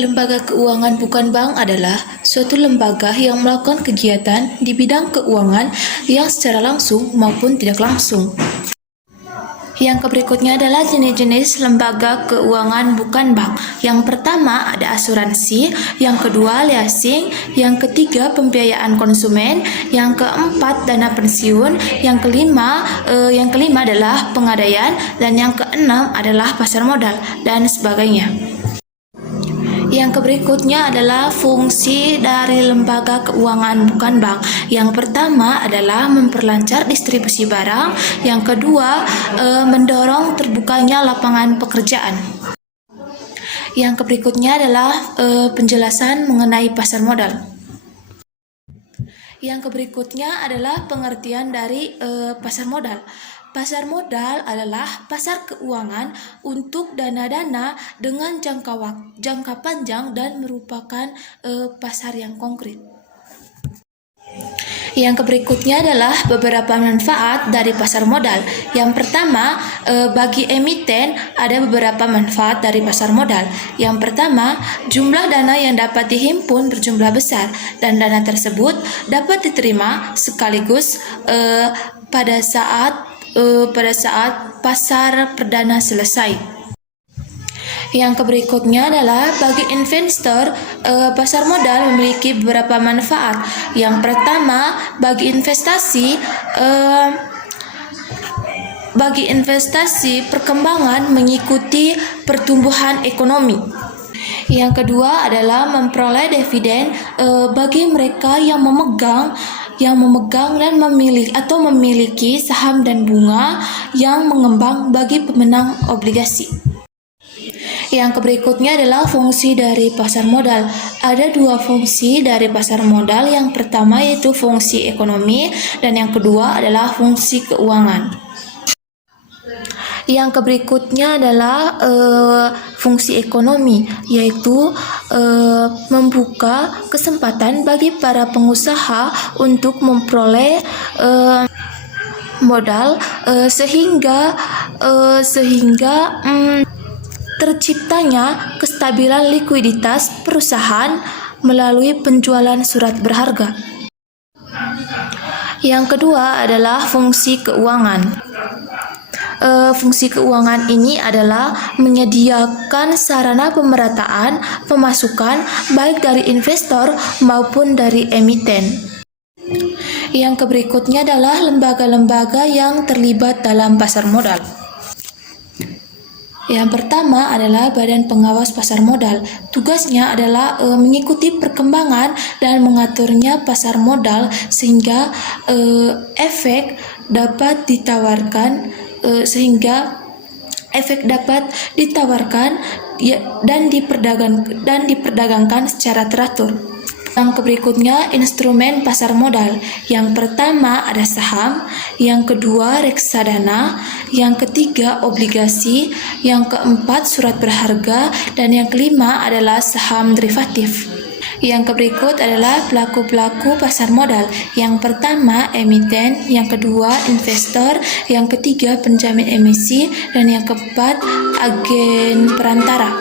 Lembaga keuangan bukan bank adalah suatu lembaga yang melakukan kegiatan di bidang keuangan yang secara langsung maupun tidak langsung. Yang berikutnya adalah jenis-jenis lembaga keuangan bukan bank. Yang pertama ada asuransi, yang kedua leasing, yang ketiga pembiayaan konsumen, yang keempat dana pensiun, yang kelima adalah pengadaian, dan yang keenam adalah pasar modal dan sebagainya. Yang berikutnya adalah fungsi dari lembaga keuangan bukan bank. Yang pertama adalah memperlancar distribusi barang. Yang kedua, mendorong terbukanya lapangan pekerjaan. Yang berikutnya adalah penjelasan mengenai pasar modal. Yang berikutnya adalah pengertian dari pasar modal. Pasar modal adalah pasar keuangan untuk dana-dana dengan jangka panjang dan merupakan pasar yang konkret. Yang berikutnya adalah beberapa manfaat dari pasar modal. Yang pertama, bagi emiten ada beberapa manfaat dari pasar modal. Yang pertama, jumlah dana yang dapat dihimpun berjumlah besar dan dana tersebut dapat diterima sekaligus pada saat pasar perdana selesai. Yang berikutnya adalah bagi investor, pasar modal memiliki beberapa manfaat. Yang pertama, bagi investasi perkembangan mengikuti pertumbuhan ekonomi. Yang kedua adalah memperoleh dividen bagi mereka yang memegang dan memiliki saham dan bunga yang mengembang bagi pemenang obligasi. Yang berikutnya adalah fungsi dari pasar modal. Ada dua fungsi dari pasar modal. Yang pertama yaitu fungsi ekonomi dan yang kedua adalah fungsi keuangan. Yang berikutnya adalah fungsi ekonomi, yaitu membuka kesempatan bagi para pengusaha untuk memperoleh modal sehingga terciptanya kestabilan likuiditas perusahaan melalui penjualan surat berharga. Yang kedua adalah fungsi keuangan. Fungsi keuangan ini adalah menyediakan sarana pemerataan pemasukan baik dari investor maupun dari emiten. Yang berikutnya adalah lembaga-lembaga yang terlibat dalam pasar modal. Yang pertama adalah Badan Pengawas Pasar Modal. Tugasnya adalah mengikuti perkembangan dan mengaturnya pasar modal sehingga efek dapat ditawarkan dan diperdagangkan secara teratur. Yang berikutnya instrumen pasar modal. Yang pertama ada saham, yang kedua reksadana, yang ketiga obligasi, yang keempat surat berharga, dan yang kelima adalah saham derivatif. Yang berikut adalah pelaku-pelaku pasar modal. Yang pertama emiten, yang kedua investor, yang ketiga penjamin emisi, dan yang keempat agen perantara.